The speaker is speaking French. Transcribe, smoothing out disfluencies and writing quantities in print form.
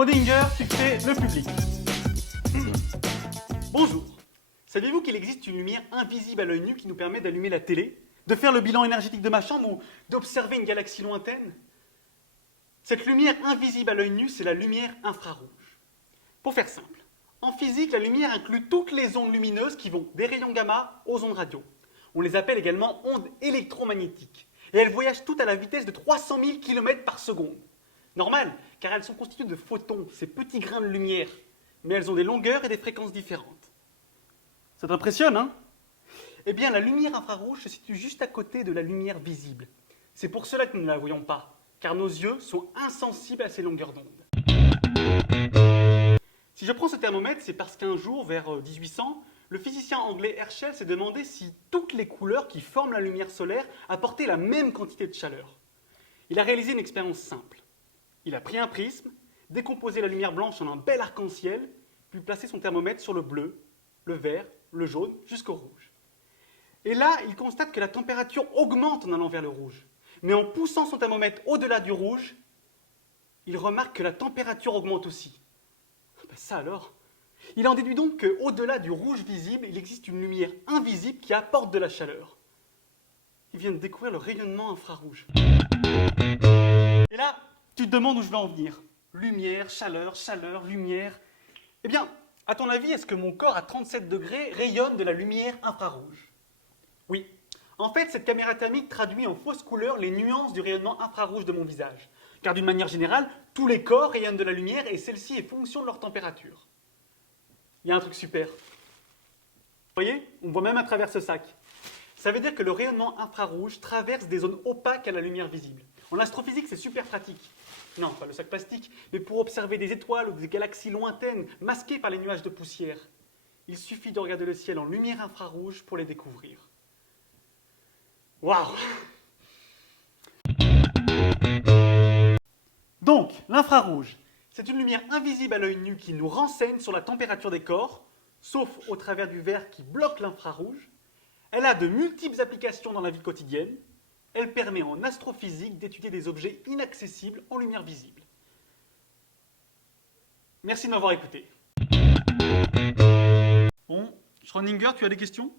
Schrödinger, succès, le public. Bonjour. Saviez-vous qu'il existe une lumière invisible à l'œil nu qui nous permet d'allumer la télé, de faire le bilan énergétique de ma chambre ou d'observer une galaxie lointaine? Cette lumière invisible à l'œil nu, c'est la lumière infrarouge. Pour faire simple, en physique, la lumière inclut toutes les ondes lumineuses qui vont des rayons gamma aux ondes radio. On les appelle également ondes électromagnétiques. Et elles voyagent toutes à la vitesse de 300 000 km par seconde. Normal, car elles sont constituées de photons, ces petits grains de lumière. Mais elles ont des longueurs et des fréquences différentes. Ça t'impressionne, hein? Eh bien, la lumière infrarouge se situe juste à côté de la lumière visible. C'est pour cela que nous ne la voyons pas, car nos yeux sont insensibles à ces longueurs d'onde. Si je prends ce thermomètre, c'est parce qu'un jour, vers 1800, le physicien anglais Herschel s'est demandé si toutes les couleurs qui forment la lumière solaire apportaient la même quantité de chaleur. Il a réalisé une expérience simple. Il a pris un prisme, décomposé la lumière blanche en un bel arc-en-ciel, puis placé son thermomètre sur le bleu, le vert, le jaune, jusqu'au rouge. Et là, il constate que la température augmente en allant vers le rouge. Mais en poussant son thermomètre au-delà du rouge, il remarque que la température augmente aussi. Ben ça alors! Il en déduit donc qu'au-delà du rouge visible, il existe une lumière invisible qui apporte de la chaleur. Il vient de découvrir le rayonnement infrarouge. Et là, tu te demandes où je vais en venir. Lumière, chaleur, chaleur, lumière. Eh bien, à ton avis, est-ce que mon corps à 37 degrés rayonne de la lumière infrarouge? Oui. En fait, cette caméra thermique traduit en fausse couleur les nuances du rayonnement infrarouge de mon visage. Car d'une manière générale, tous les corps rayonnent de la lumière et celle-ci est fonction de leur température. Il y a un truc super. Vous voyez, on voit même à travers ce sac. Ça veut dire que le rayonnement infrarouge traverse des zones opaques à la lumière visible. En astrophysique, c'est super pratique. Non, pas le sac plastique, mais pour observer des étoiles ou des galaxies lointaines masquées par les nuages de poussière. Il suffit de regarder le ciel en lumière infrarouge pour les découvrir. Waouh! Donc, l'infrarouge, c'est une lumière invisible à l'œil nu qui nous renseigne sur la température des corps, sauf au travers du verre qui bloque l'infrarouge. Elle a de multiples applications dans la vie quotidienne. Elle permet en astrophysique d'étudier des objets inaccessibles en lumière visible. Merci de m'avoir écouté. Bon, Schrödinger, tu as des questions ?